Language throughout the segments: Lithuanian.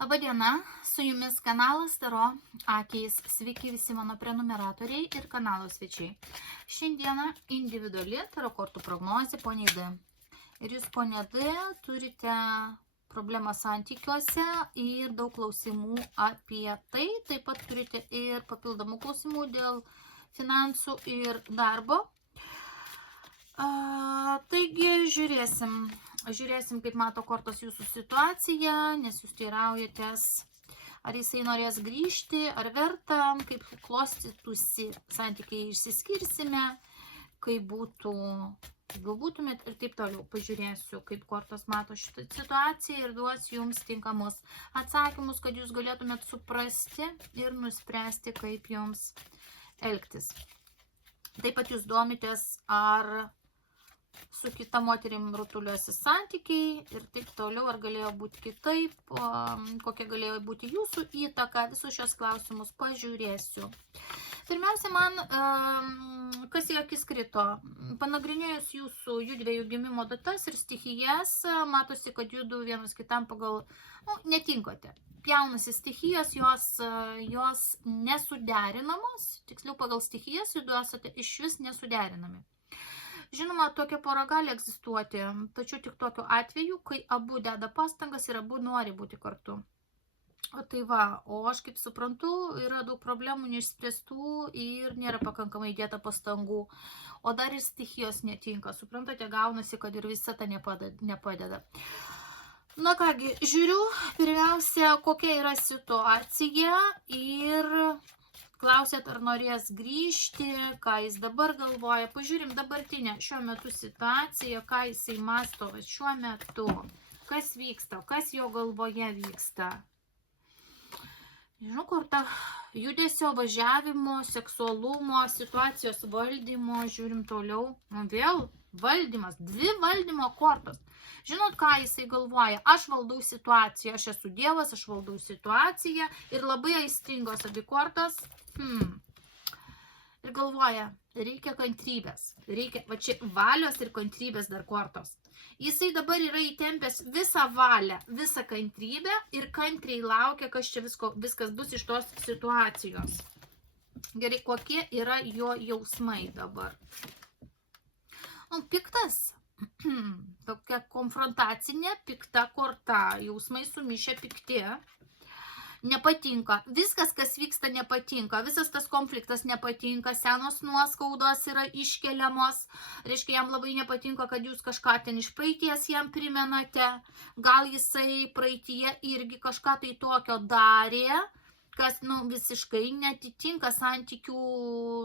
Labadiena, su jumis kanalas Taro Akys. Sveiki visi mano prenumeratoriai ir kanalo svečiai. Šiandieną individuali Taro kortų prognozė poniai D. Ir jūs, ponia D, turite problemą santykiuose ir daug klausimų apie tai. Taip pat turite ir papildomų klausimų dėl finansų ir darbo. Taigi žiūrėsim, kaip mato kortos jūsų situaciją, nes jūs teiraujatės, ar jisai norės grįžti, ar verta, kaip klostytųsi santykiai, išsiskirsime, kaip būtumėt ir taip toliau. Pažiūrėsiu, kaip kortos mato šitą situaciją ir duos jums tinkamus atsakymus, kad jūs galėtumėt suprasti ir nuspręsti, kaip jums elgtis. Taip pat jūs domitės, ar su kita moterim rutuliuosi santykiai ir taip toliau, ar galėjo būti kitaip, kokia galėjo būti jūsų įtaka, visus šios klausimus pažiūrėsiu. Pirmiausia, man kas į akis krito, panagrinėjus jūsų judviejų gimimo datas ir stichijas, matosi, kad judu vienas kitam pagal, netinkate. Pjaunasi stichijos, jos nesuderinamos, tiksliau pagal stichijas judu esate iš vis nesuderinami. Žinoma, tokia pora gali egzistuoti, tačiau tik tokiu atveju, kai abu deda pastangas ir abu nori būti kartu. O aš kaip suprantu, yra daug problemų neišspręstų ir nėra pakankamai įdėta pastangų. O dar ir stichijos netinka. Suprantate, gaunasi, kad ir visa ta nepadeda. Na kągi, žiūriu, pirmiausia, kokia yra situacija ir klausėt, ar norės grįžti, ką jis dabar galvoja. Pažiūrim dabartinę šiuo metu situaciją, ką jisai mąsto šiuo metu, kas vyksta, kas jo galvoje vyksta. Žinau, kur ta judesio važiavimo, seksualumo, situacijos valdymo, žiūrim toliau. Vėl valdymas, dvi valdymo kortos. Žinot, ką jisai galvoja? Aš valdau situaciją, aš esu dievas, aš valdau situaciją ir labai aistringos abi kortos. Ir galvoja, reikia kantrybės, reikia, va čia valios ir kantrybės dar kortos. Jisai dabar yra įtempęs visą valią, visą kantrybę ir kantriai laukia, kas čia viskas bus iš tos situacijos. Gerai, kokie yra jo jausmai dabar? Piktas. Tokia konfrontacinė, pikta korta, jausmai sumišę pikti, nepatinka, viskas, kas vyksta, nepatinka, visas tas konfliktas nepatinka, senos nuoskaudos yra iškeliamos, reiškia, jam labai nepatinka, kad jūs kažką ten iš praeities jam primenate, gal jisai praeityje irgi kažką tai tokio darė, kas visiškai netitinka santykių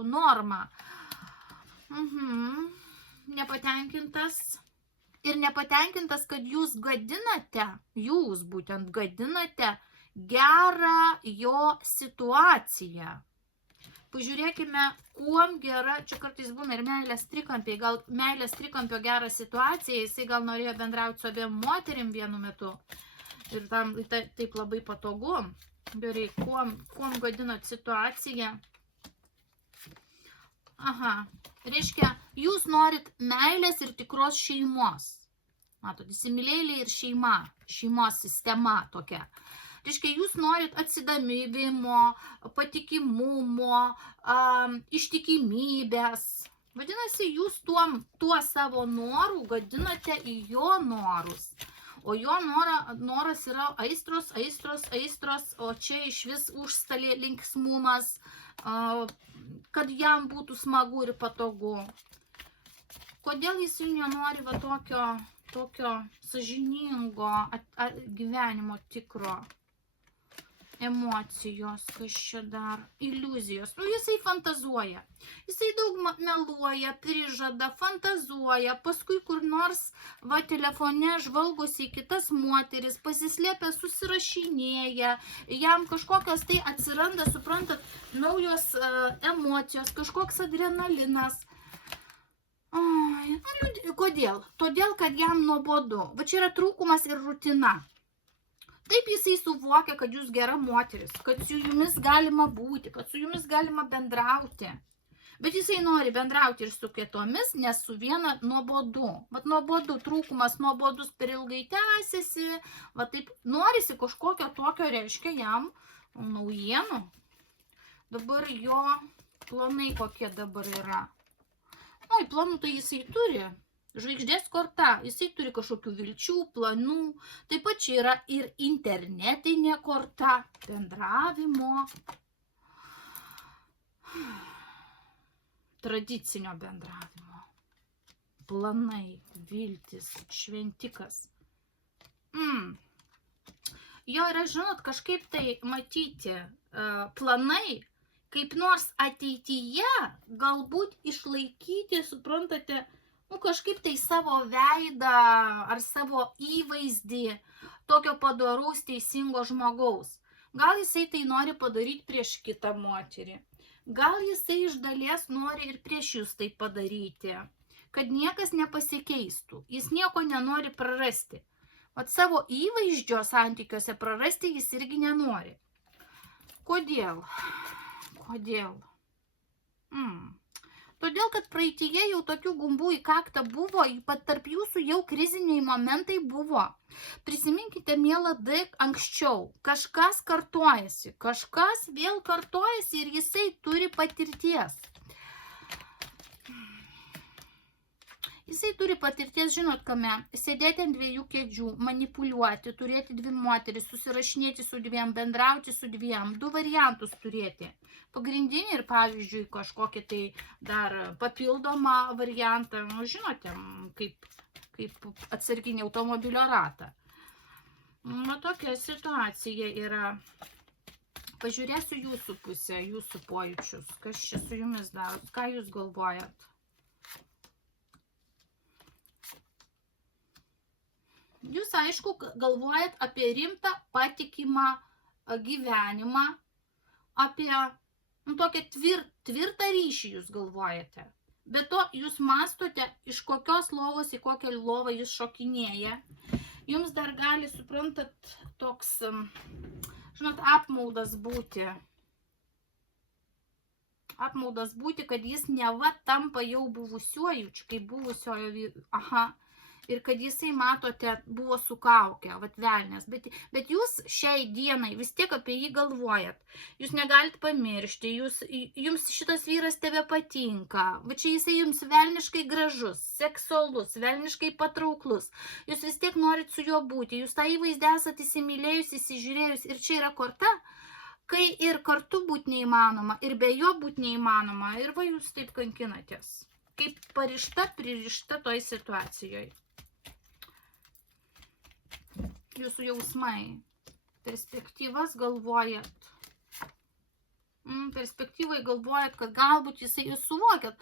normą. Nepatenkintas ir nepatenkintas, kad jūs būtent gadinate gerą jo situaciją. Pažiūrėkime, kuom gera, čia kartais būna ir meilės trikampiai, gal meilės trikampio gerą situaciją, jisai gal norėjo bendrauti su abiem moterim vienu metu ir tam taip labai patogu. Gerai, kuom gadinat situaciją? Reiškia, jūs norit meilės ir tikros šeimos. Matot, įsimylėliai ir šeimos sistema tokia. Reiškia, jūs norit atsidavimo, patikimumo, ištikimybės. Vadinasi, jūs tuo savo norų gadinate į jo norus. O jo noras yra aistros, o čia iš vis užstalė linksmumas, kad jam būtų smagu ir patogu. Kodėl jis nenori va tokio sąžiningo gyvenimo tikro? Emocijos, kas čia dar, iliuzijos. Jisai fantazuoja. Jisai daug meluoja, prižada, fantazuoja, paskui kur nors telefone žvalgosi į kitas moteris, pasislėpia, susirašinėja, jam kažkokios tai atsiranda, suprantat, naujos emocijos, kažkoks adrenalinas. Kodėl? Todėl, kad jam nuobodu. Va čia yra trūkumas ir rutina. Taip jisai suvokia, kad jūs gera moteris, kad su jumis galima būti, kad su jumis galima bendrauti. Bet jisai nori bendrauti ir su kitomis, nes su viena nuobodu. Vat nuobodu, trūkumas nuobodus per ilgai tęsiasi, va taip norisi kažkokio tokio, reiškia jam naujienų. Dabar jo planai kokie dabar yra. Oi, planų tai jisai turi. Žvaigždės korta, jisai turi kažkokių vilčių, planų. Taip pat čia yra ir internetinė korta, bendravimo, tradicinio bendravimo, planai, viltis, šventikas. Jo yra, žinot, kažkaip tai matyti planai, kaip nors ateityje galbūt išlaikyti, suprantate, kažkaip tai savo veidą ar savo įvaizdį tokio padoraus teisingo žmogaus. Gal jisai tai nori padaryti prieš kitą moterį. Gal jisai iš dalies nori ir prieš jūs tai padaryti. Kad niekas nepasikeistų. Jis nieko nenori prarasti. Vat savo įvaizdžio santykiuose prarasti jis irgi nenori. Kodėl? Kodėl? Todėl, kad praeityje jau tokių gumbų į kaktą buvo, ypač tarp jūsų jau kriziniai momentai buvo. Prisiminkite, mielą D, anksčiau. Kažkas kartojasi, kažkas vėl kartojasi ir jisai turi patirties. Jisai turi patirties, žinot kame, sėdėti ant dviejų kėdžių, manipuliuoti, turėti dvi moteris, susirašinėti su dviem, bendrauti su dviem, du variantus turėti. Pagrindinį ir, pavyzdžiui, kažkokį tai dar papildomą variantą, žinote, kaip atsarginį automobilio ratą. Tokia situacija yra. Pažiūrėsiu jūsų pusę, jūsų pojūčius, kas čia su jumis darot, ką jūs galvojat. Jūs, aišku, galvojat apie rimtą, patikimą gyvenimą, apie tokią tvirtą ryšį jūs galvojate. Be to, jūs mastote, iš kokios lovos į kokią lovą jūs šokinėja. Jums dar gali, suprantat, toks, žinot, apmaudas būti. Apmaudas būti, kad jis neva tampa jau buvusiuoju, kaip buvusiojo, ir kad jisai, matote, buvo su kauke, vat velnės. Bet jūs šiai dienai vis tiek apie jį galvojat. Jūs negalite pamiršti, jums šitas vyras tebe patinka. Va čia jisai jums velniškai gražus, seksualus, velniškai patrauklus. Jūs vis tiek norit su juo būti. Jūs tą įvaizdą esate įsimylėjus, įsižiūrėjus. Ir čia yra korta, kai ir kartu būti neįmanoma, ir be jo būti neįmanoma. Ir va jūs taip kankinatės. Kaip parišta, pririšta toj situacijoje. Jūsų jausmai, perspektyvas galvojat. Perspektyvai galvojat, kad galbūt jisai, jūs suvokėt,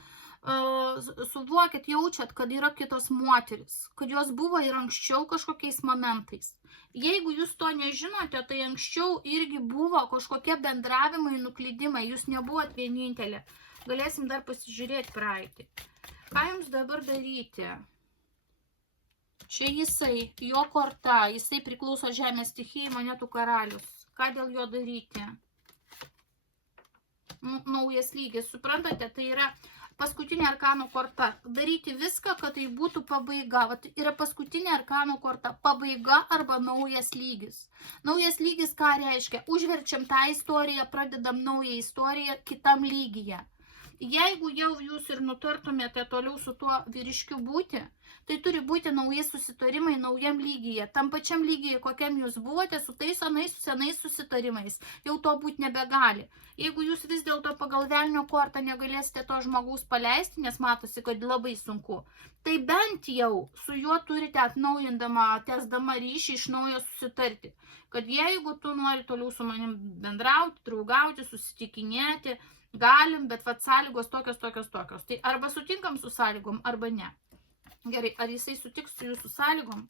jaučiat, kad yra kitos moteris, kad jos buvo ir anksčiau kažkokiais momentais. Jeigu jūs to nežinote, tai anksčiau irgi buvo kažkokie bendravimai, nuklydimai, jūs nebuvot vienintelė. Galėsim dar pasižiūrėti praeitį. Ką jums dabar daryti? Čia jisai, jo korta, jisai priklauso žemės stichijai, monetų karalius. Ką dėl jo daryti? Naujas lygis, suprantate, tai yra paskutinė arkano korta. Daryti viską, kad tai būtų pabaiga. Vat yra paskutinė arkano korta, pabaiga arba naujas lygis. Naujas lygis ką reiškia? Užverčiam tą istoriją, pradedam naują istoriją kitam lygyje. Jeigu jau jūs ir nutartumėte toliau su tuo vyriškiu būti, tai turi būti nauji susitarimai naujam lygyje. Tam pačiam lygyje, kokiam jūs buvote, su tais senais susitarimais. Jau to būti nebegali. Jeigu jūs vis dėlto pagal velnio kortą negalėsite to žmogaus paleisti, nes matosi, kad labai sunku, tai bent jau su juo turite atnaujindama, tęsdama ryšį iš naujo susitarti. Kad jeigu tu nori toliau su manim bendrauti, draugauti, susitikinėti, galim, bet vat sąlygos tokios. Tai arba sutinkam su sąlygom, arba ne. Gerai, ar jisai sutiks su jūsų sąlygom?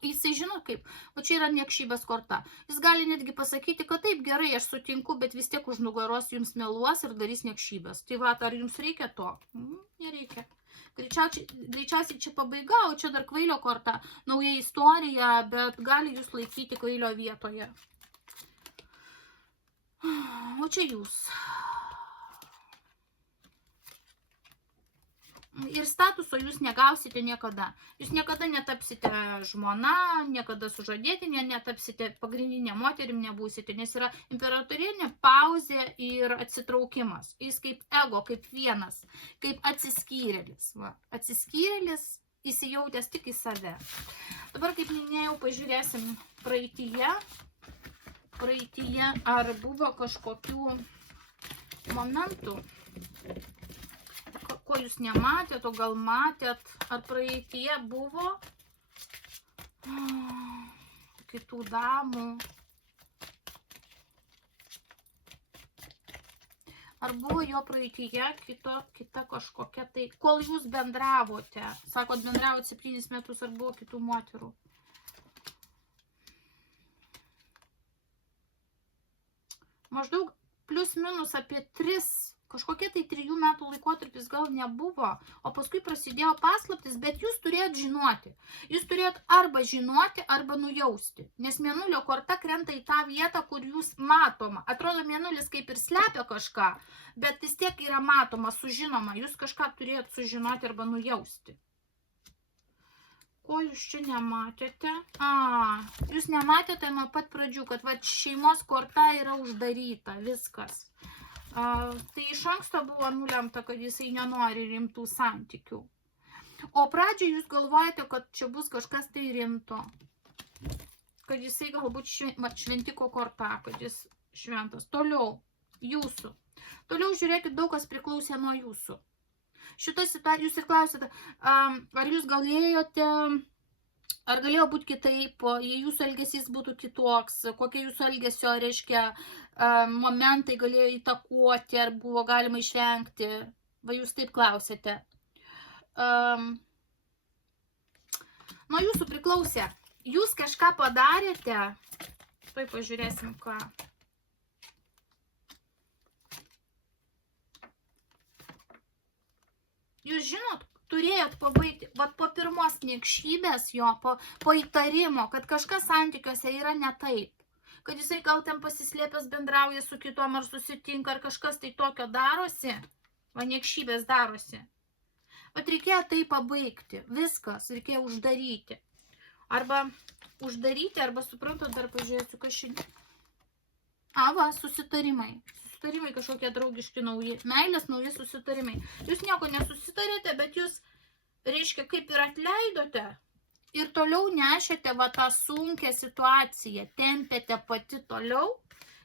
Jisai žino kaip. O čia yra niekšybės korta. Jis gali netgi pasakyti, kad taip gerai, aš sutinku, bet vis tiek už nugaros jums meluos ir darys niekšybės. Tai va, ar jums reikia to? Nereikia. Greičiausiai čia pabaiga, o čia dar kvailio korta. Nauja istorija, bet gali jūs laikyti kvailio vietoje. O čia jūs. ir statuso jūs negausite niekada. Jūs niekada netapsite žmona, niekada sužadėtinė, netapsite pagrindinė moterim, nebūsite, nes yra imperatorienė pauzė ir atsitraukimas. Jis kaip ego, kaip vienas, kaip atsiskyrėlis. Va. Atsiskyrėlis įsijautęs tik į save. Dabar, kaip minėjau, pažiūrėsim praeityje, ar buvo kažkokių momentų, ko jūs nematėt, o gal matėt, ar praeityje buvo kitų damų, ar buvo jo praeityje kita kažkokia tai, kol jūs bendravote, sakot, bendravote 7 metus, ar buvo kitų moterų. Maždaug plius minus apie 3, kažkokie tai 3 metų laikotarpis gal nebuvo, o paskui prasidėjo paslaptis, bet jūs turėjot žinoti. Jūs turėjot arba žinoti, arba nujausti, nes mėnulio korta krenta į tą vietą, kur jūs matoma. Atrodo, mėnulis kaip ir slepia kažką, bet vis tiek yra matoma, sužinoma. Jūs kažką turėjot sužinoti arba nujausti. Ko jūs čia nematėte? Jūs nematėte nuo pat pradžių, kad va, šeimos korta yra uždaryta, viskas. Tai iš anksto buvo nulemta, kad jisai nenori rimtų santykių. O pradžioje jūs galvojate, kad čia bus kažkas tai rimto. Kad jisai galbūt šventiko korta, kad jis šventas. Toliau, jūsų. Toliau žiūrėkit, daug kas priklausė nuo jūsų. Šitą situaciją jūs ir klausėte, ar jūs galėjote, ar galėjo būti kitaip, jei jūsų elgesys būtų kitoks, kokie jūsų elgesio, reiškia, momentai galėjo įtakuoti, ar buvo galima išvengti, va jūs taip klausėte. Nuo jūsų priklausė, jūs kažką padarėte, tai pažiūrėsim ką. Jūs žinot, turėjot pabaigti, vat po pirmos niekšybės jo, po įtarimo, kad kažkas santykiuose yra ne taip. Kad jisai gal ten pasislėpęs bendrauja su kitom ar susitinka, ar kažkas tai tokio darosi, va niekšybės darosi. Vat reikėjo tai pabaigti, viskas, reikėjo uždaryti. Arba uždaryti, arba suprantat, dar pažiūrėsiu, kas šiandien. Va, susitarimai. Susitarimai kažkokie draugiški nauji, meilės nauji susitarimai. Jūs nieko nesusitarėte, bet jūs, reiškia, kaip ir atleidote ir toliau nešėte va tą sunkę situaciją, tempėte pati toliau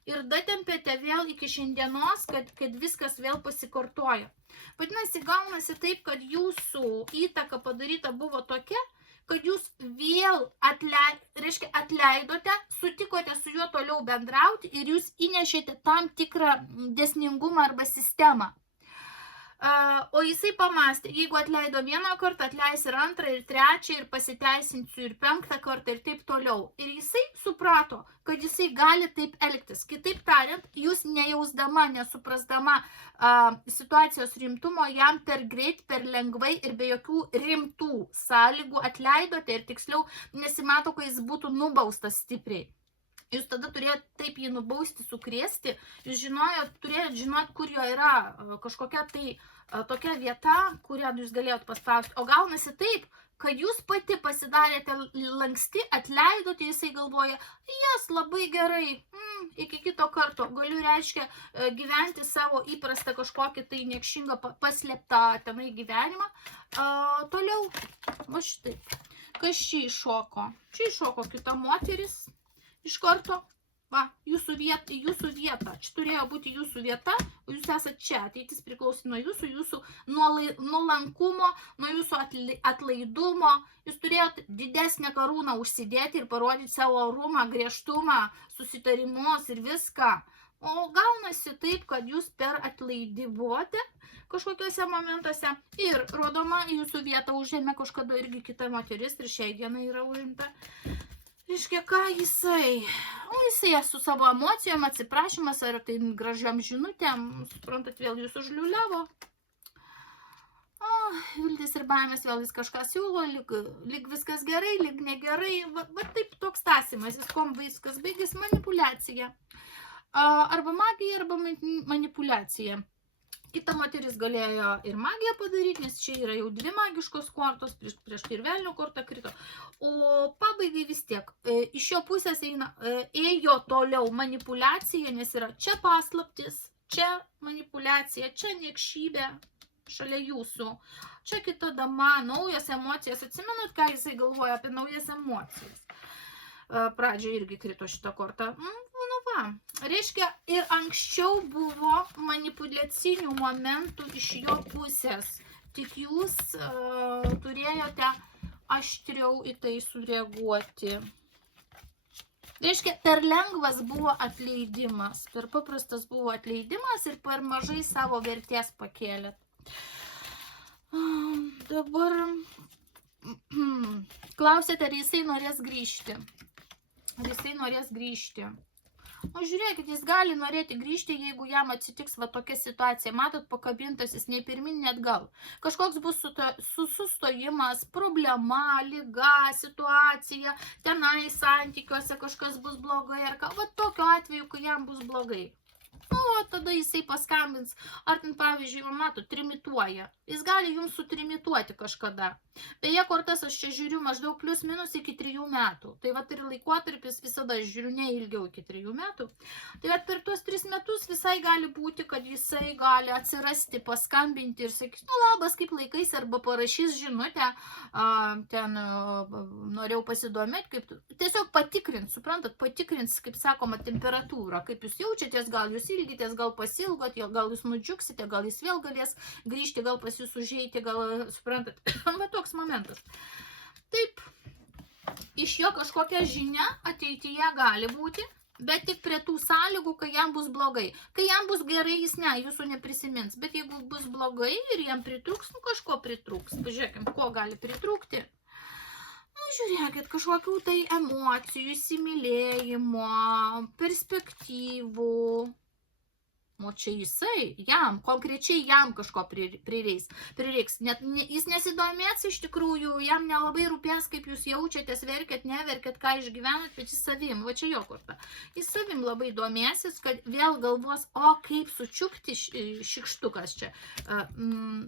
ir datempėte vėl iki šiandienos, kad viskas vėl pasikartoja. Vadinasi, gaunasi taip, kad jūsų įtaka padaryta buvo tokia, kad jūs vėl atleidote, sutikote su juo toliau bendrauti ir jūs įnešėte tam tikrą dėsningumą arba sistemą. O jisai pamastė, jeigu atleido vieną kartą, atleis ir antrą, ir trečią, ir pasiteisinsiu ir 5 kartą ir taip toliau. Ir jisai suprato, kad jisai gali taip elgtis. Kitaip tariant, jūs nejausdama, nesuprasdama situacijos rimtumo, jam per greit, per lengvai ir be jokių rimtų sąlygų atleidote ir tiksliau nesimato, kad jis būtų nubaustas stipriai. Jūs tada turėjot taip jį nubausti, sukrėsti, jūs turėjot žinot, kur jo yra kažkokia tai tokia vieta, kurią jūs galėjot paspausti. O gaunasi taip, kad jūs pati pasidarėte lanksti, atleidote, jisai galvoja, jas labai gerai, iki kito karto, galiu, reiškia, gyventi savo įprastą kažkokį tai niekšingą paslėptą tenai gyvenimą. Toliau, va šitaip, kas čia iššoko? Čia iššoko kita moteris. Iš karto, va, jūsų vieta, čia turėjo būti jūsų vieta, o jūs esate čia, ateitis priklauso nuo jūsų nuolankumo, nuo jūsų atlaidumo, jūs turėjot didesnę karūną užsidėti ir parodyti savo orumą, griežtumą, susitarimus ir viską. O gaunasi taip, kad jūs per atlaidi buvote kažkokiuose momentuose ir rodoma jūsų vietą užėmė kažkada irgi kita moteris ir šiai dienai yra užimta. Reiškia, ką jisai? Jisai su savo emocijom, atsiprašymas ar tai gražiam žinutėm, suprantat, vėl jūs užliuliavo. Viltis ir baimės, vėl jis kažką siūlo, lyg viskas gerai, lyg negerai. Va taip toks tąsimas, viskom viskas baigės manipuliacija. Arba magija, arba manipuliacija. Kita moteris galėjo ir magiją padaryti, nes čia yra jau 2 magiškos kortos, prieš tai ir velnio korta krito. O pabaigai vis tiek, iš jo pusės ėjo toliau manipuliacija, nes yra čia paslaptis, čia manipuliacija, čia niekšybė šalia jūsų. Čia kita dama, naujos emocijos. Atsimenat, ką jisai galvoja apie naujas emocijas? Pradžioje irgi krito šitą kortą. Nu va, reiškia, ir anksčiau buvo manipuliacinių momentų iš jo pusės. Tik jūs turėjote aštriau į tai sureaguoti. Reiškia, per lengvas buvo atleidimas, per paprastas buvo atleidimas ir per mažai savo vertės pakėlėt. Dabar klausėte, ar jisai norės grįžti. Ar jisai norės grįžti. O žiūrėkit, jis gali norėti grįžti, jeigu jam atsitiks va tokia situacija. Matot, pakabintas jis nei pirmin, net gal. Kažkoks bus sustojimas, problema, liga, situacija, tenai santykiuose kažkas bus blogai, ar ką. Va tokiu atveju, kai jam bus blogai. Nu, tada jisai paskambins, ar ten, pavyzdžiui, matot, trimituoja. Jis gali jums sutrimituoti kažkada. Beje, kortas aš čia žiūriu maždaug plius minus iki 3 metų. Tai va ir laikotarpis visada žiūriu ne ilgiau iki 3 metų. Tai va per tuos 3 metus visai gali būti, kad jisai gali atsirasti, paskambinti ir sakys, nu labas, kaip laikais, arba parašys žinutę, ten norėjau pasidomėti, kaip tiesiog patikrins, suprantat, patikrins, kaip sakoma, temperatūrą, kaip jūs jaučiatės, gal jūs ilgitės, gal pasilgot, gal jūs nudžiugsite, gal jis vėl galės grįžti, gal pas jūs užeiti, gal, suprantat, va toks momentas. Taip, iš jo kažkokia žinia ateityje gali būti, bet tik prie tų sąlygų, kai jam bus blogai. Kai jam bus gerai, jis jūsų neprisimins, bet jeigu bus blogai ir jam pritrūks, nu kažko pritrūks. Pažiūrėkim, ko gali pritrūkti. Nu, žiūrėkit, kažkokių tai emocijų, įsimylėjimo, perspektyvų. O čia jisai, konkrečiai jam kažko prireiks. Net jis nesidomės iš tikrųjų, jam nelabai rūpės, kaip jūs jaučiatės, verkėt, neverkėt, ką išgyvenat, bet jis savim, va čia jo korta. Jis savim labai domėsis, kad vėl galvos, o kaip sučiupti šikštukas čia.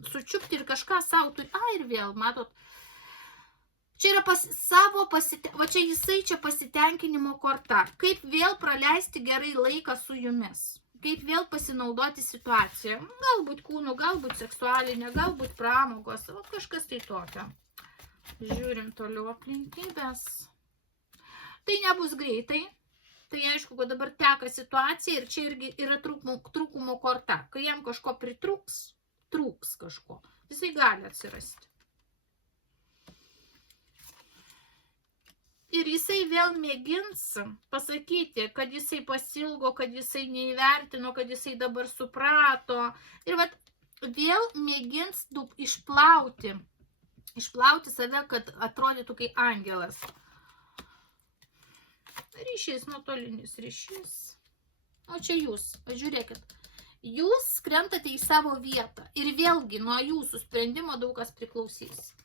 Sučiupti ir kažką savo turi, ir vėl, matot, čia yra va čia jisai čia pasitenkinimo korta. Kaip vėl praleisti gerai laiką su jumis. Kaip vėl pasinaudoti situaciją. Galbūt kūnų, galbūt seksualinė, galbūt pramogos, o kažkas tai tokio. Žiūrim toliau aplinkybės. Tai nebus greitai. Tai aišku, kad dabar teka situacija ir čia irgi yra trūkumo korta. Kai jam kažko trūks kažko, jisai gali atsirasti. Ir jisai vėl mėgins pasakyti, kad jisai pasilgo, kad jisai neįvertino, kad jisai dabar suprato. Ir vat vėl mėgins išplauti save, kad atrodytų kaip angelas. Ryšys, nuotolinis ryšys. O čia jūs, žiūrėkit. Jūs skrentate į savo vietą. Ir vėlgi nuo jūsų sprendimo daug kas priklausys.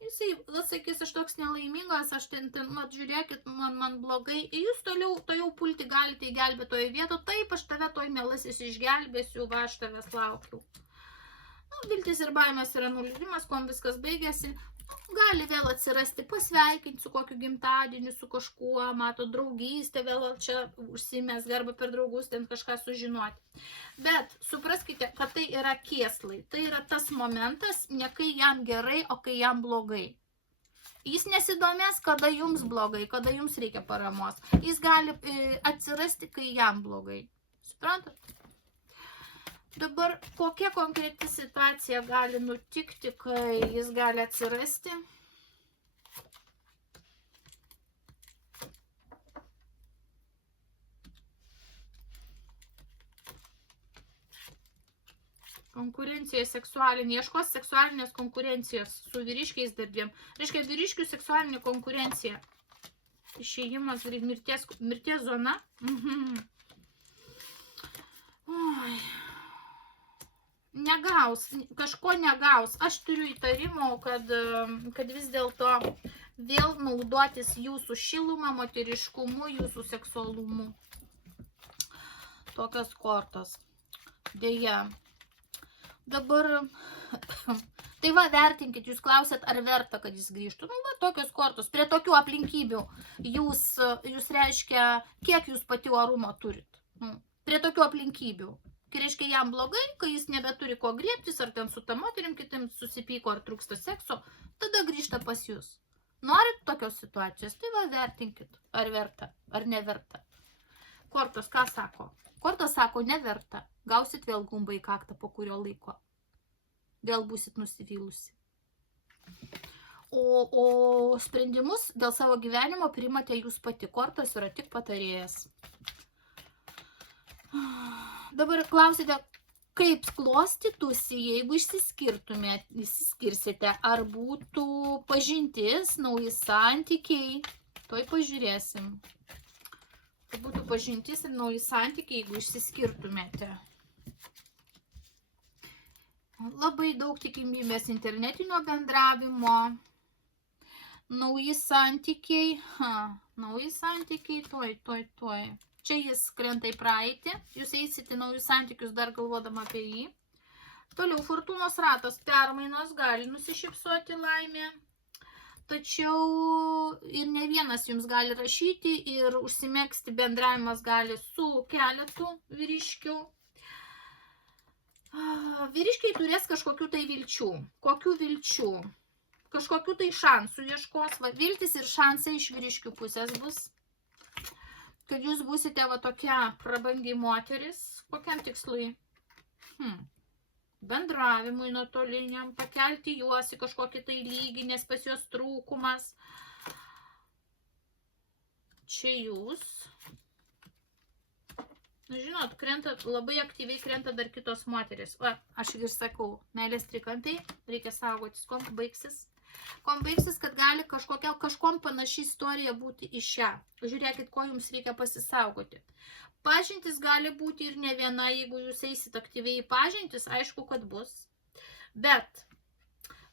Jisai sakys, aš toks nelaimingas, aš ten, žiūrėkit, man blogai. Ir jūs toliau pulti galite į gelbėtojo vietą. Taip, aš tave toj mielasis išgelbėsiu, va, aš tavęs laukiu. Viltis ir baimės yra nuliūdimas, kuom viskas baigėsi. Gali vėl atsirasti, pasveikinti su kokiu gimtadieniu, su kažkuo, mato, draugystė, vėl čia užsimės, arba per draugus ten kažką sužinoti. Bet supraskite, kad tai yra kėslai. Tai yra tas momentas, ne kai jam gerai, o kai jam blogai. Jis nesidomės, kada jums blogai, kada jums reikia paramos. Jis gali atsirasti, kai jam blogai. Suprantat? Dabar kokia konkreti situacija gali nutikti, kai jis gali atsirasti? Konkurencija seksualinė. Ieškos seksualinės konkurencijos su vyriškiais dar dviem. Reiškia, vyriškių seksualinė konkurencija. Išėjimas, mirties zona. Oi. Negaus, kažko negaus. Aš turiu įtarimų, kad vis dėlto vėl naudotis jūsų šilumą, moteriškumu, jūsų seksualumu. Tokios kortos. Deja, Dabar, tai va, vertinkit, jūs klausėt, ar verta, kad jis grįžtų. Nu, va, tokios kortos, prie tokių aplinkybių jūs reiškia, kiek jūs pati orumo turit. Nu, prie tokių aplinkybių. Kai reiškia jam blogai, kai jis nebeturi ko griebtis, ar ten su ta moterim kitim susipyko, ar trūksta sekso, tada grįžta pas jūs. Norit tokios situacijos, tai va, vertinkit, ar verta, ar neverta. Kortos ką sako? Kortos sako, neverta. Gausit vėl gumbą į kaktą po kurio laiko. Vėl būsit nusivylusi. O sprendimus dėl savo gyvenimo priimate jūs pati. Kortos yra tik patarėjas. Dabar klausite, kaip klostytųsi, jeigu išsiskirsite, ar būtų pažintis, nauji santykiai. Tuoj pažiūrėsim. Tai būtų pažintis ir nauji santykiai, jeigu išsiskirtumėte. Labai daug tikimybės internetinio bendravimo. Nauji santykiai. Nauji santykiai, tuoj. Čia jis krenta į praeitį. Jūs eisite naujus santykius dar galvodama apie jį. Toliau fortūnos ratas, permainos, gali nusišypsoti laimė. Tačiau ir ne vienas jums gali rašyti ir užsimegzti bendravimas gali su keletu vyriškių. Vyriškiai turės kažkokių tai vilčių. Kokių vilčių? Kažkokių tai šansų ieškos. Va, viltis ir šansai iš vyriškių pusės bus. Kad jūs būsite va tokia prabangi moteris. Kokiam tikslui? Bendravimui nuotoliniam, pakelti juos į kažkokį tai lygį, nes pas juos trūkumas. Čia jūs. Žinot, labai aktyviai krenta dar kitos moteris. Va, aš ir sakau, meilės trikampiai, reikia saugotis, kuom baigsis. Kuom baigsis, kad gali kažkom panaši istorija būti į šią. Žiūrėkit, ko jums reikia pasisaugoti. Pažintis gali būti ir ne viena, jeigu jūs eisit aktyviai į pažintis, aišku, kad bus. Bet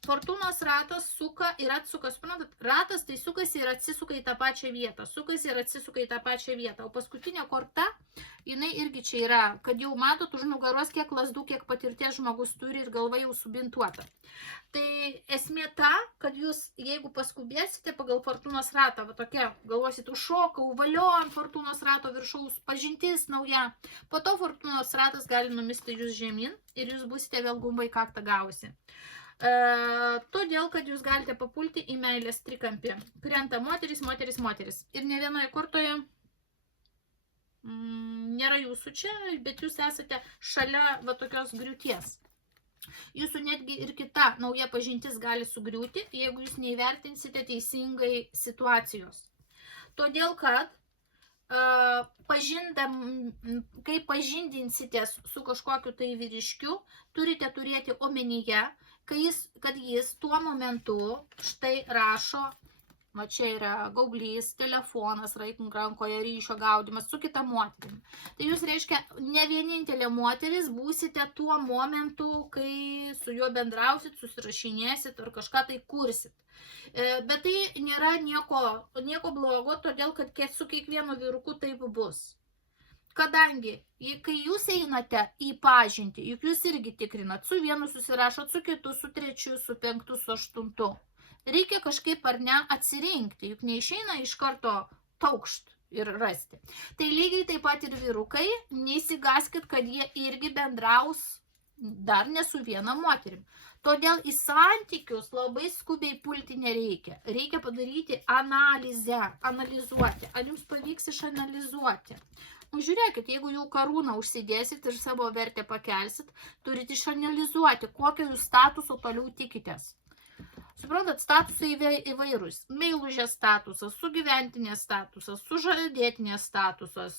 fortūnos ratas suka ir atsuka, suprantat, ratas tai sukasi ir atsisuka į tą pačią vietą, sukasi ir atsisuka į tą pačią vietą. O paskutinė korta, jinai irgi čia yra, kad jau matot už nugaros, kiek lazdų, kiek patirties žmogus turi ir galva jau subintuota. Tai esmė ta, kad jūs, jeigu paskubėsite pagal fortūnos ratą, va tokia, galvosit, užšokau, valio ant fortūnos rato viršaus, pažintis nauja, po to fortūnos ratas gali numisti jūs žemyn ir jūs būsite vėl gumbai kaktą gausi. Todėl, kad jūs galite papulti į meilės trikampį. Krenta moteris. Ir ne vienoje kortoje nėra jūsų čia, bet jūs esate šalia va tokios griūties. Jūsų netgi ir kita nauja pažintis gali sugriūti, jeigu jūs neįvertinsite teisingai situacijos. Todėl, kad kai pažindinsitės su kažkokiu tai vyriškiu, turite turėti omenyje, kad jis tuo momentu štai rašo, va čia yra gaublys, telefonas, rankoje ryšio gaudimas su kita moterim. Tai jūs reiškia, ne vienintelė moteris būsite tuo momentu, kai su juo bendrausit, susirašinėsit ar kažką tai kursit. Bet tai nėra nieko blogo, todėl kad su kiekvienu vyruku taip bus. Kadangi, kai jūs einate į pažintį, juk jūs irgi tikrinat, su vienu susirašot, su kitu, su trečiu, su penktu, su aštuntu. Reikia kažkaip ar ne atsirinkti, juk neišeina iš karto taukšt ir rasti. Tai lygiai taip pat ir vyrukai, neįsigaskit, kad jie irgi bendraus dar ne su viena moterim. Todėl į santykius labai skubiai pulti nereikia. Reikia padaryti analizę, analizuoti. Ar jums pavyks išanalizuoti? Žiūrėkit, jeigu jau karūną užsidėsit ir savo vertę pakelsit, turite išanalizuoti, kokio jūs statuso toliau tikitės. Suprantat, statusai įvairūs. Meilužės statusas, sugyventinės statusas, sužadėtinės statusas,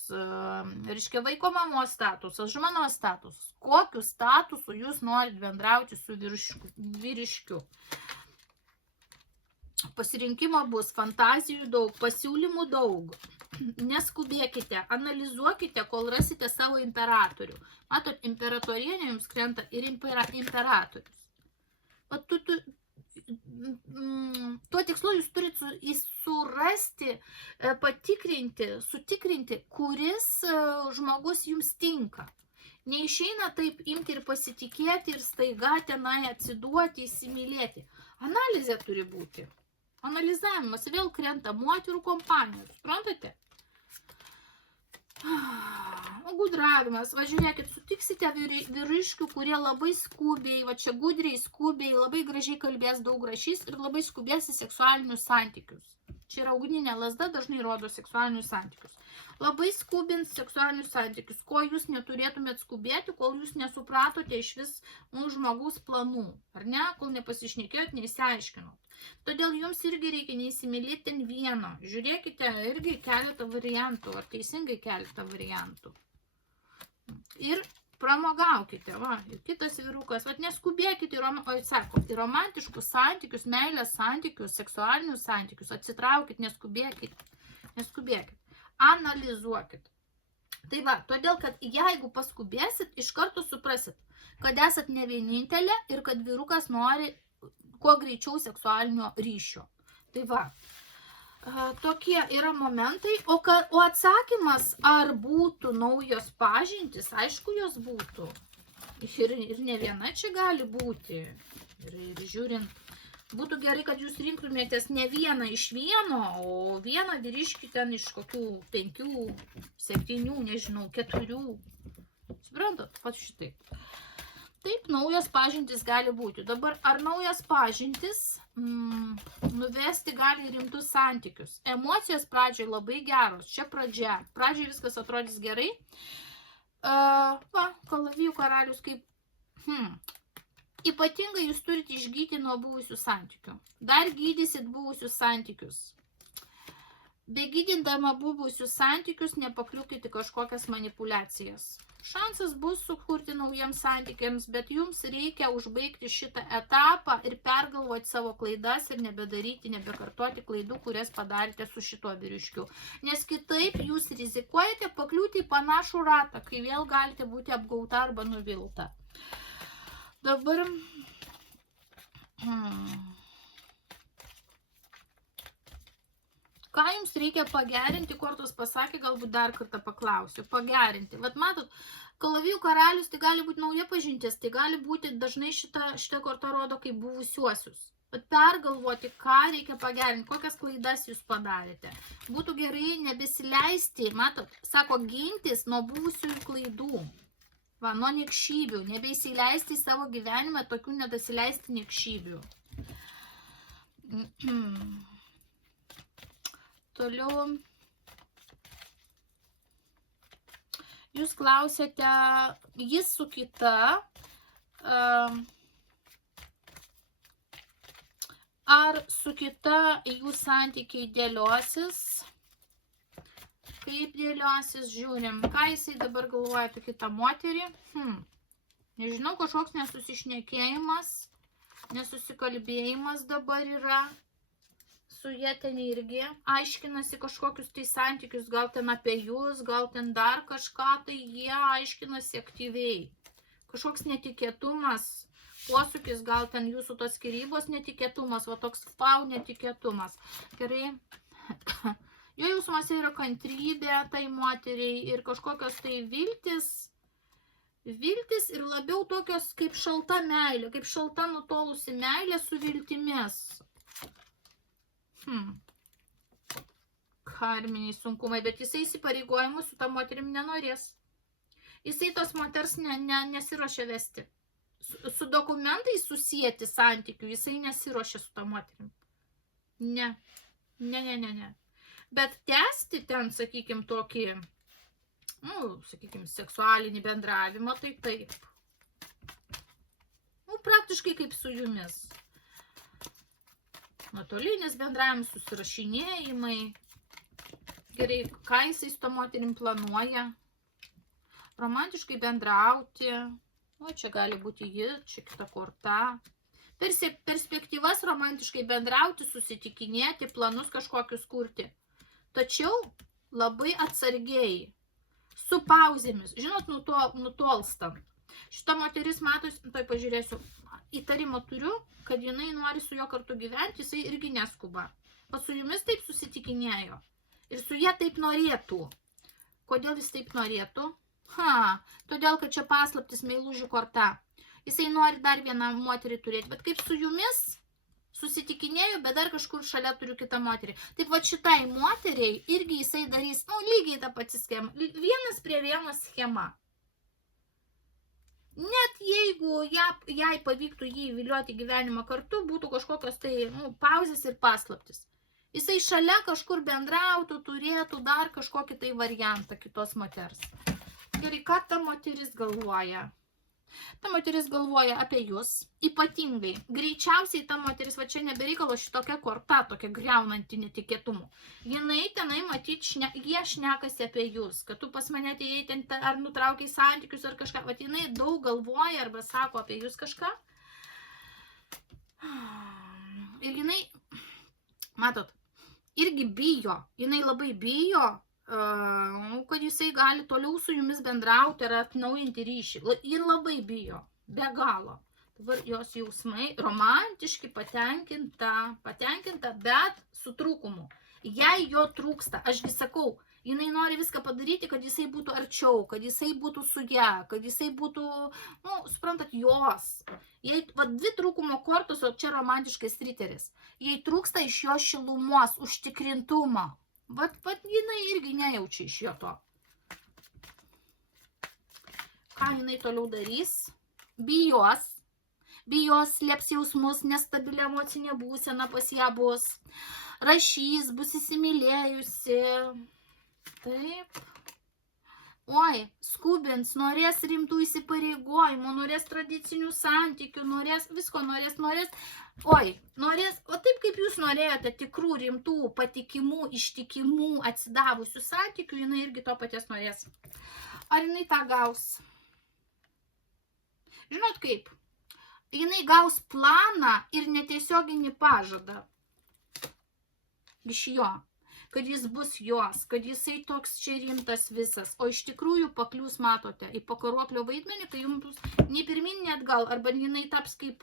reiškia vaiko mamos statusas, žmonos statusas. Kokiu statusu jūs norit bendrauti su vyriškiu? Pasirinkimo bus, fantazijų daug, pasiūlymų daug. Neskubėkite, analizuokite, kol rasite savo imperatorių. Matot, imperatorienė jums krenta ir imperatorius. Tuo tikslu jūs turite surasti, patikrinti, sutikrinti, kuris žmogus jums tinka. Neišeina taip imti ir pasitikėti ir staiga tenai atsiduoti, įsimylėti. Analizė turi būti. Analizavimas vėl krenta moterų kompanijos. Suprantate? Gudravimas. Va žiūrėkit, sutiksite vyriškių, kurie labai skubiai, va čia gudriai, skubiai, labai gražiai kalbės, daug rašys ir labai skubės į seksualinius santykius. Čia yra ugninė lazda, dažnai rodo seksualinius santykius. Labai skubins seksualinius santykius, ko jūs neturėtumėt skubėti, kol jūs nesupratote iš vis žmogaus planų, ar ne, kol nepasišnekėjot, neįsiaiškinot. Todėl jums irgi reikia neįsimylėti ten vieno. Žiūrėkite irgi keletą variantų, ar teisingai keletą variantų. Ir pramogaukite, va, ir kitas vyrukas, va, neskubėkite į romantiškus santykius, meilės santykius, seksualinius santykius, atsitraukit, neskubėkit, analizuokit. Tai va, todėl, kad jeigu paskubėsit, iš karto suprasit, kad esat ne vienintelė ir kad vyrukas nori kuo greičiau seksualinio ryšio. Tai va, tokie yra momentai, o atsakymas, ar būtų naujos pažintys, aišku, jos būtų. Ir ne viena čia gali būti. Ir žiūrint, būtų gerai, kad jūs rinktumėtės ne vieną iš vieno, o vieną vyriškį ten iš kokių 5, 7, nežinau, 4. Suprantat, pat šitai. Taip, naujos pažintys gali būti. Dabar, ar naujas pažintys nuvesti gali rimtus santykius? Emocijos pradžiai labai geros. Čia pradžia. Pradžiai viskas atrodys gerai. Kalavijų karalius kaip... Ypatingai jūs turite išgyti nuo buvusių santykių. Dar gydysit buvusius santykius. Begydindama buvusius santykius, nepakliūkite kažkokias manipulacijas. Šansas bus sukurti naujiems santykiams, bet jums reikia užbaigti šitą etapą ir pergalvoti savo klaidas ir nebekartoti klaidų, kurias padarėte su šituo vyriškiu. Nes kitaip jūs rizikuojate pakliūti į panašų ratą, kai vėl galite būti apgauta arba nuvilta. Dabar... Ką jums reikia pagerinti, kortos pasakė, galbūt dar kartą paklausiu. Pagerinti. Vat matot, kalavijų karalius tai gali būti nauja pažintis, tai gali būti dažnai šitą kortą rodo kaip buvusiuosius. Bet pergalvoti, ką reikia pagerinti, kokias klaidas jūs padarėte. Būtų gerai nebesileisti, matot, sako, gintis nuo buvusių klaidų. Va, nuo niekšybių, nebeįsileisti į savo gyvenimą, tokių nedasileisti niekšybių. Toliau, jūs klausėte, jis su kita, ar su kita jų santykiai dėliosis, kaip dėliosis, žiūrim, ką jisai dabar galvoja apie kitą moterį, nežinau, kažkoks nesusišnekėjimas, nesusikalbėjimas dabar yra. Su jie ten irgi aiškinasi kažkokius tai santykius, gal ten apie jūs, gal ten dar kažką, tai jie aiškinasi aktyviai. Kažkoks netikėtumas, posūkis, gal ten jūsų tos skyrybos netikėtumas, va toks netikėtumas. Gerai, jo jausmuose yra kantrybė tai moteriai ir kažkokios tai viltis ir labiau tokios kaip šalta meilė, kaip šalta nutolusi meilė su viltimis. Karminiai sunkumai, bet jisai įsipareigojimų su ta moterim nenorės. Jisai tos moters nesiruošia vesti. Su dokumentais susijęti santykių, jisai nesiruošia su ta moterim. Ne. Bet tęsti ten, sakykim, tokį, sakykim, seksualinį bendravimą, tai taip. Praktiškai kaip su jumis. Nuotolinis bendravimas, susirašinėjimai. Gerai, ką jisai su to moterim planuoja? Romantiškai bendrauti. O, čia gali būti ji, čia kita korta. Perspektyvas romantiškai bendrauti, susitikinėti, planus kažkokius kurti. Tačiau labai atsargiai. Su pauzėmis. Žinot, nutolstant. Šita moteris, matos, tai pažiūrėsiu, įtarimo turiu, kad jinai nori su juo kartu gyventi, jisai irgi neskuba. O su jumis taip susitikinėjo. Ir su jie taip norėtų. Kodėl jis taip norėtų? Todėl, kad čia paslaptis meilužių korta. Jisai nori dar vieną moterį turėti, bet kaip su jumis susitikinėjau, bet dar kažkur šalia turiu kitą moterį. Taip va šitai moteriai irgi jisai darys, lygiai tą patį schemą. 1:1 schema. Net jeigu jai pavyktų jį įvilioti gyvenimą kartu, būtų kažkokios tai pauzės ir paslaptis. Jisai šalia kažkur bendrautų, turėtų dar kažkokį tai variantą kitos moters. Gerai, ką ta moteris galvoja? Ta moteris galvoja apie jūs, ypatingai. Greičiausiai ta moteris, va čia nebereikalo šitokia korta, tokia griaunanti netikėtumų. Jinai tenai matyt, jie šnekasi apie jūs, kad tu pas mane atėjai ten ar nutraukiai santykius ar kažką. Va jinai daug galvoja arba sako apie jūs kažką. Ir jinai, matot, irgi bijo, jinai labai bijo, kad jisai gali toliau su jumis bendrauti ar atnaujinti ryšį. Jin labai bijo, be galo. Dabar jos jausmai romantiški, patenkinta, bet su trūkumu. Jei jo trūksta, ašgi sakau, jinai nori viską padaryti, kad jisai būtų arčiau, kad jisai būtų su ja, kad jisai būtų, suprantat, jos. Jei, dvi trūkumo kortos, o čia romantiškas riteris. Jei trūksta iš jo šilumos, užtikrintumo. Vat jinai irgi nejaučia iš jo to. Ką jinai toliau darys? Bijos, slėps jausmus, nestabili emocinė būsena pas ją bus. Rašys, bus įsimylėjusi. Taip. Oi, skubins, norės rimtų įsipareigojimų, norės tradicinių santykių, norės visko, norės. Oi, norės, o taip kaip jūs norėjote tikrų, rimtų, patikimų, ištikimų, atsidavusių santykių, jinai irgi to paties norės. Ar jinai tą gaus? Žinot kaip? Jinai gaus planą ir netiesioginį pažadą iš jo. Kad jis bus jos, kad jisai toks čia rimtas visas, o iš tikrųjų paklius, matote, į pakaruoklio vaidmenį, tai jums bus nei pirmin, nei atgal, arba jinai taps kaip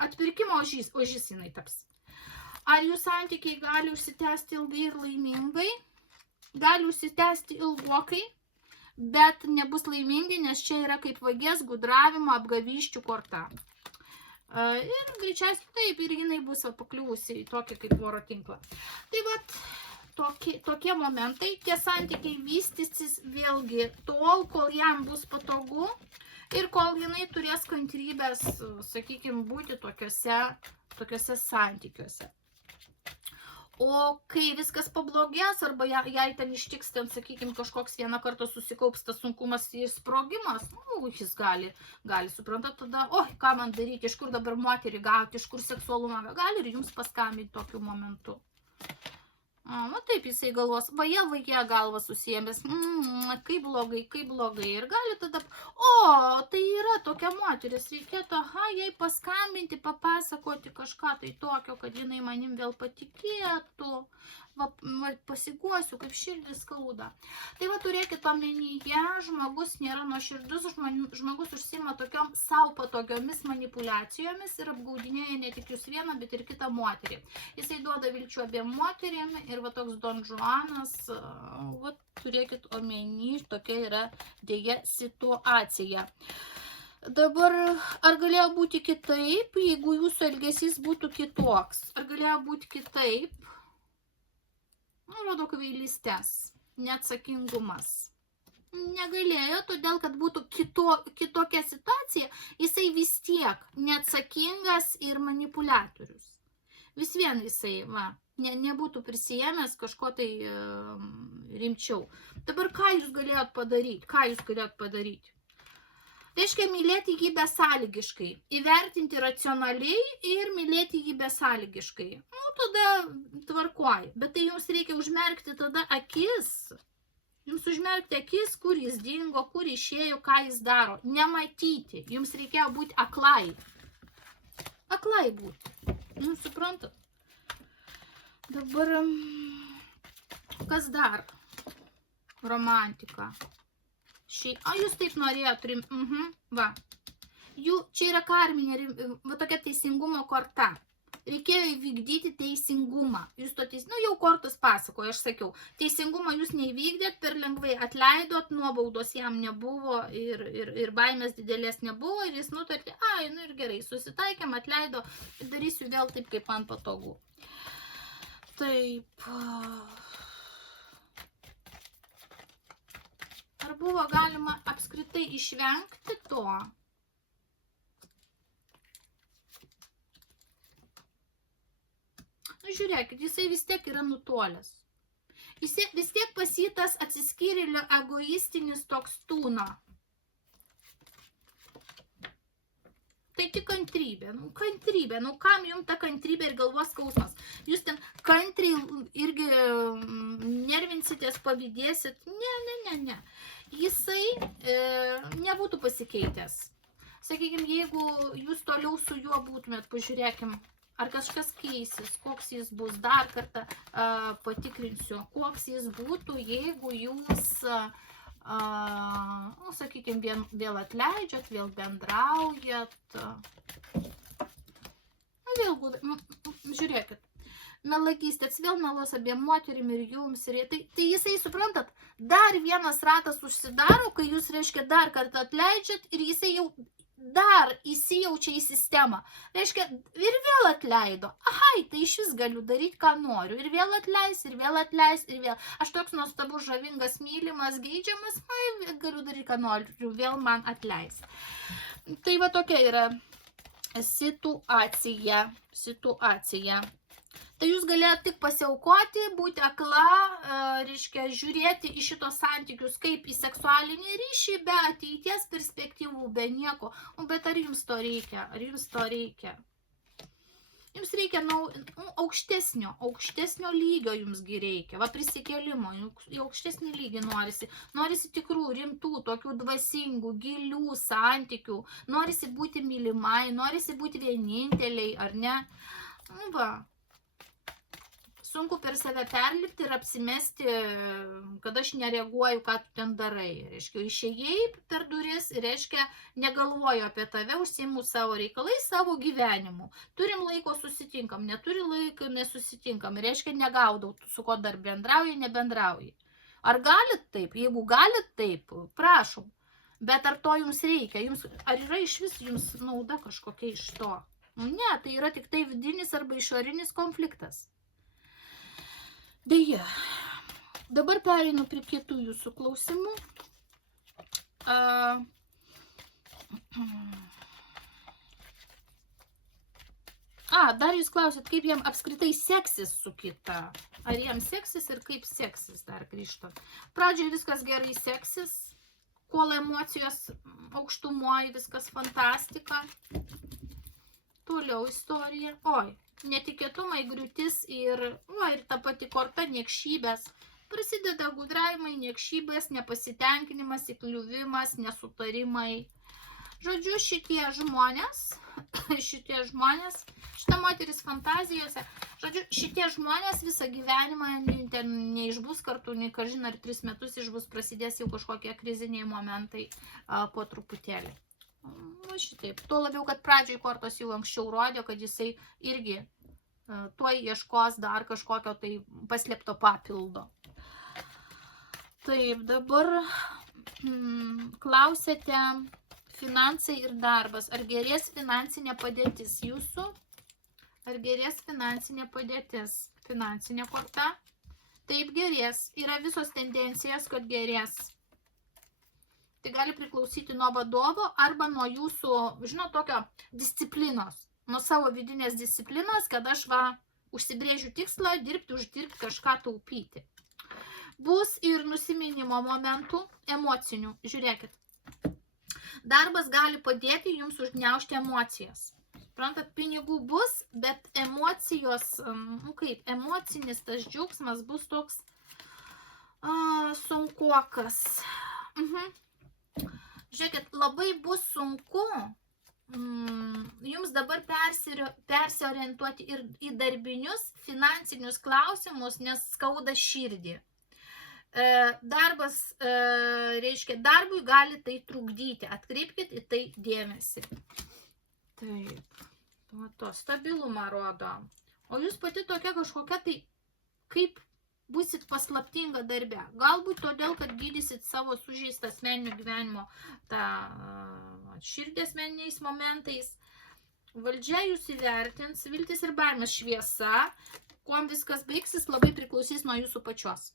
atpirkimo ožys jinai taps. Ar jų santykiai gali užsitęsti ilgai ir laimingai? Gali užsitęsti ilgokai, bet nebus laimingi, nes čia yra kaip vagies gudravimo apgavyščių korta. Ir greičiausiai taip, ir jinai bus pakliuvusi į tokį kaip oro tinklą. Tai vat, tokie momentai, tie santykiai vystysis vėlgi tol, kol jam bus patogu ir kol jinai turės kantrybės, sakykime, būti tokiuose santykiuose. O kai viskas pablogės, arba jei ten ištiks, ten, sakykime, kažkoks vieną kartą susikaups tas sunkumas ir sprogimas, jis gali, suprantat, tada, ką man daryti, iš kur dabar moterį gauti, iš kur seksualumą, gali ir jums paskambinti tokiu momentu. Taip jisai galvos, vaje galva susijėmės, kaip blogai, ir gali tada, tai yra tokia moteris, reikėtų, jai paskambinti, papasakoti kažką tai tokio, kad jinai manim vėl patikėtų, pasiguosiu, kaip širdis skauda. Tai turėkit omenyje, žmogus nėra nuoširdus, žmogus užsima tokiom sau patogiomis manipuliacijomis ir apgaudinėja ne tik jūs vieną, bet ir kitą moterį. Jisai duoda vilčių abiem moterim ir toks Don Juanas, turėkit omeny, tokia yra dėja situacija. Dabar, ar galėjo būti kitaip, jeigu jūsų elgesys būtų kitoks? Ar galėjo būti kitaip? Rodo kvailystės, neatsakingumas. Negalėjo, todėl, kad būtų kitokia situacija, jisai vis tiek neatsakingas ir manipuliatorius. Vis vien jisai, nebūtų prisijėmęs kažko tai rimčiau. Dabar ką jūs galėjot padaryti? Reiškia, mylėti jį besąlygiškai, įvertinti racionaliai ir mylėti jį besąlygiškai. Tada tvarkoj, bet tai jums reikia užmerkti tada akis. Jums užmerkti akis, kur jis dingo, kur išėjo, ką jis daro. Nematyti, jums reikėjo būti aklai. Aklai būti. Suprantat? Dabar, kas dar? Romantika. Jūs taip norėjot, čia yra karminė, tokia teisingumo korta. reikėjo įvykdyti teisingumą. Jūs to jau kortos pasakoju, aš sakiau, teisingumą jūs neįvykdėt, per lengvai atleidot, nuobaudos jam nebuvo ir baimės didelės nebuvo ir jis nutartė, nu ir gerai, susitaikėm, atleido, darysiu vėl taip, kaip man patogu. Taip. Ar buvo galima apskritai išvengti to? Žiūrėkit, jisai vis tiek yra nutolęs. Jisai vis tiek pasitas atsiskyrėlio egoistinis toks tūno. Tai tik kantrybė. Kantrybė. Kam jums ta kantrybė ir galvos skausmas? Jūs ten kantriai irgi nervinsitės, pavydėsit. Ne. Jisai nebūtų pasikeitęs. Sakykime, jeigu jūs toliau su juo būtumėt, pažiūrėkim, ar kažkas keisis, koks jis bus, dar kartą patikrinsiu, koks jis būtų, jeigu jūs, sakykime, vėl atleidžiat, vėl bendraujat. Žiūrėkit, melagystės, vėl melos abiem moterim ir jums. Tai jisai, suprantat, dar vienas ratas užsidaro, kai jūs, reiškia, dar kartą atleidžiat ir jisai jau dar įsijaučia į sistemą. Reiškia, ir vėl atleido. Tai iš vis galiu daryti, ką noriu. Ir vėl atleis, ir vėl atleis, ir vėl. Aš toks nuostabus, žavingas, mylimas, geidžiamas, galiu daryti, ką noriu. Vėl man atleis. Tai va tokia yra situacija. Tai jūs galėjote tik pasiaukoti, būti akla, reiškia, žiūrėti į šitos santykius kaip į seksualinį ryšį, be ateities perspektyvų, be nieko. Bet ar jums to reikia? Jums reikia aukštesnio lygio jumsgi reikia, prisikėlimo, į aukštesnį lygį norisi. Norisi tikrų, rimtų, tokių dvasingų, gilių santykių, norisi būti mylimai, norisi būti vieninteliai, ar ne? Sunku per save perlipti ir apsimesti, kad aš nereaguoju, ką tu ten darai. Reiškia, išėjai per duris ir, reiškia, negalvoju apie tave, užsiimu savo reikalais, savo gyvenimu. Turim laiko, susitinkam, neturi laiko, nesusitinkam. Reiškia, negaudau, su ko dar bendrauji, nebendrauji. Ar galit taip? Jeigu galit taip, prašom. Bet ar to jums reikia? Ar yra iš vis jums nauda kažkokia iš to? Ne, tai yra tik tai vidinis arba išorinis konfliktas. Deja, dabar pereinu prie kitų jūsų klausimų. Dar jūs klausėt, kaip jam apskritai seksis su kita. Ar jam seksis ir kaip seksis, dar grįžtant. Pradžioje viskas gerai seksis, kol emocijos aukštumoje, viskas fantastika. Toliau istorija. Netikėtumai, griūtis ir ta pati korta, niekšybės. Prasideda gudravimai, niekšybės, nepasitenkinimas, įkliuvimas, nesutarimai. Žodžiu, šitie žmonės, šita moteris fantazijose, žodžiu, šitie žmonės visą gyvenimą neišbus kartu, nei kažin ar 3 metus išbus, prasidės jau kažkokie kriziniai momentai po truputėlį. Šitaip. Tuo labiau, kad pradžioj kortos jau anksčiau rodė, kad jisai irgi tuoj ieškos dar kažkokio tai paslėpto papildo. Taip, dabar klausėte finansai ir darbas. Ar gerės finansinė padėtis jūsų? Ar gerės finansinė padėtis? Finansinė korta? Taip, gerės. Yra visos tendencijos, kad gerės. Tai gali priklausyti nuo vadovo arba nuo jūsų, žinot, tokio disciplinos, nuo savo vidinės disciplinos, kad aš užsibrėžiu tikslą, dirbti, uždirbti, kažką taupyti. Bus ir nusiminimo momentų, emocinių. Žiūrėkit, darbas gali padėti jums užgniaužti emocijas. Suprantat, pinigų bus, bet emocijos, emocinis tas džiaugsmas bus toks sunkokas. Žiūrėkit, labai bus sunku jums dabar persiorientuoti ir į darbinius, finansinius klausimus, nes skauda širdį. Darbas, reiškia, darbui gali tai trukdyti. Atkreipkit į tai dėmesį. Taip. To stabilumą rodo. O jūs pati tokia kažkokia tai, kaip būsit paslaptinga darbe. Galbūt todėl, kad gydysit savo sužeistą asmeninio gyvenimo tą širdį asmeniniais momentais. Valdžia jūs įvertins, viltis ir baimės šviesa. Kuom viskas baigsis, labai priklausys nuo jūsų pačios.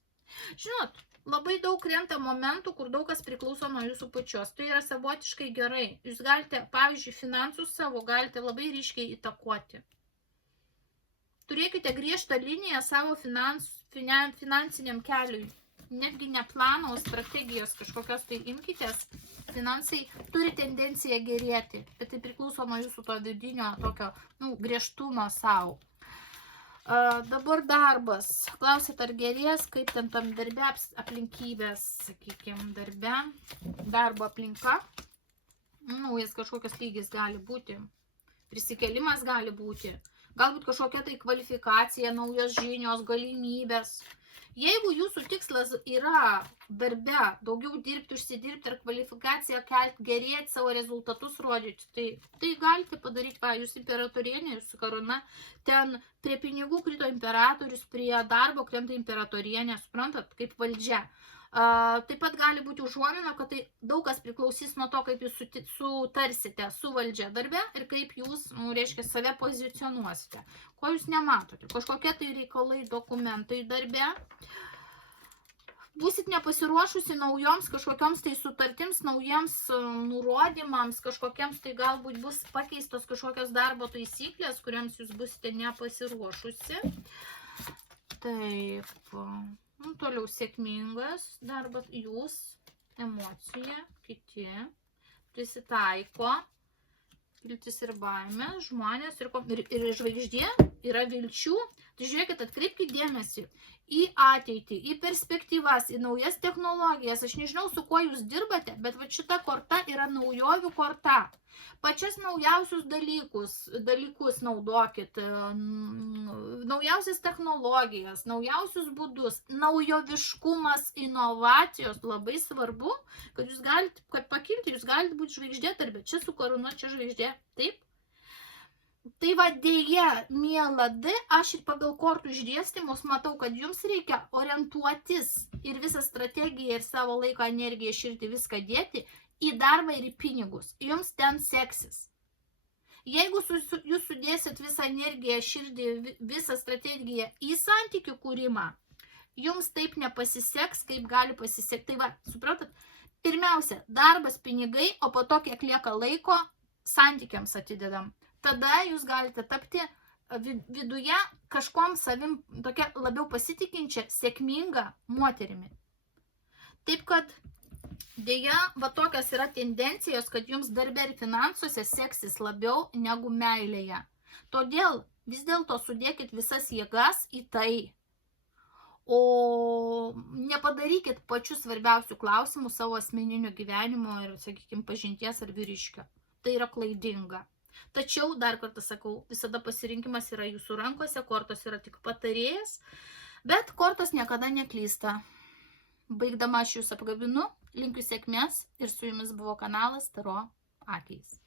Žinot, labai daug krenta momentų, kur daug kas priklauso nuo jūsų pačios. Tai yra savotiškai gerai. Jūs galite, pavyzdžiui, finansus savo galite labai ryškiai įtakoti. Turėkite griežtą liniją savo finansiniam keliui. Netgi ne plano, strategijos kažkokios tai imkitės. Finansai turi tendenciją gerėti, bet tai priklauso nuo jūsų to vidinio tokio griežtumo savo. Dabar darbas. Klausit, ar gerės, kaip ten tam darbe aplinkybės, sakykime, darbo aplinka. Naujas kažkokios lygis gali būti. Prisikėlimas gali būti. Galbūt kažkokia tai kvalifikacija, naujos žinios, galimybės. Jeigu jūsų tikslas yra darbe daugiau dirbti, užsidirbti ar kvalifikaciją kelti, gerėti, savo rezultatus rodyti, tai galite padaryti, jūs imperatorienė, jūsų karūna, ten prie pinigų krito imperatorius, prie darbo krenta imperatorienė, suprantat, kaip valdžia. Taip pat gali būti užuomina, kad tai daug kas priklausys nuo to, kaip jūs sutarsite su valdžia darbe ir kaip jūs, reiškia, save pozicionuosite. Ko jūs nematote? Kažkokie tai reikalai, dokumentai darbe. Būsit nepasiruošusi naujoms kažkokioms tai sutartims, naujiems nurodymams, kažkokiems tai galbūt bus pakeistos kažkokios darbo taisyklės, kuriams jūs busite nepasiruošusi. Taip. Toliau sėkmingas darbas, jūs, emocija, kiti, prisitaiko, viltis ir baimė, žmonės ir žvaigždė yra vilčių. Tai žiūrėkit, atkreipkite dėmesį į ateitį, į perspektyvas, į naujas technologijas. Aš nežinau, su kuo jūs dirbate, bet va šita korta yra naujovių korta. Pačias naujausius dalykus naudokit, naujausias technologijas, naujausius būdus, naujoviškumas, inovacijos labai svarbu, kad jūs galite, kad pakilti, jūs galite būti žvaigždė darbe, čia su karūna, čia žvaigždė, taip? Tai va dėja, miela D, aš ir pagal kortų išdėstymus matau, kad jums reikia orientuotis ir visą strategiją ir savo laiko energiją, širdį viską dėti į darbą ir į pinigus. Jums ten seksis. Jeigu jūs sudėsit visą energiją, širdį, visą strategiją į santykių kūrimą, jums taip nepasiseks, kaip gali pasisekti. Tai va, supratat, pirmiausia, darbas, pinigai, o po to, kiek lieka laiko, santykiams atidedam. Tada jūs galite tapti viduje kažkom savim tokia labiau pasitikinčia, sėkminga moterimi. Taip kad dėja, va tokios yra tendencijos, kad jums darbe ir finansuose seksis labiau negu meilėje. Todėl vis dėlto sudėkit visas jėgas į tai. O nepadarykit pačių svarbiausių klausimų savo asmeninio gyvenimo ir, sakykime, pažinties ar vyriškio. Tai yra klaidinga. Tačiau, dar kartą sakau, visada pasirinkimas yra jūsų rankose, kortos yra tik patarėjas, bet kortos niekada neklysta. Baigdama aš jūs apgabinu, linkiu sėkmės ir su jumis buvo kanalas Taro Akys.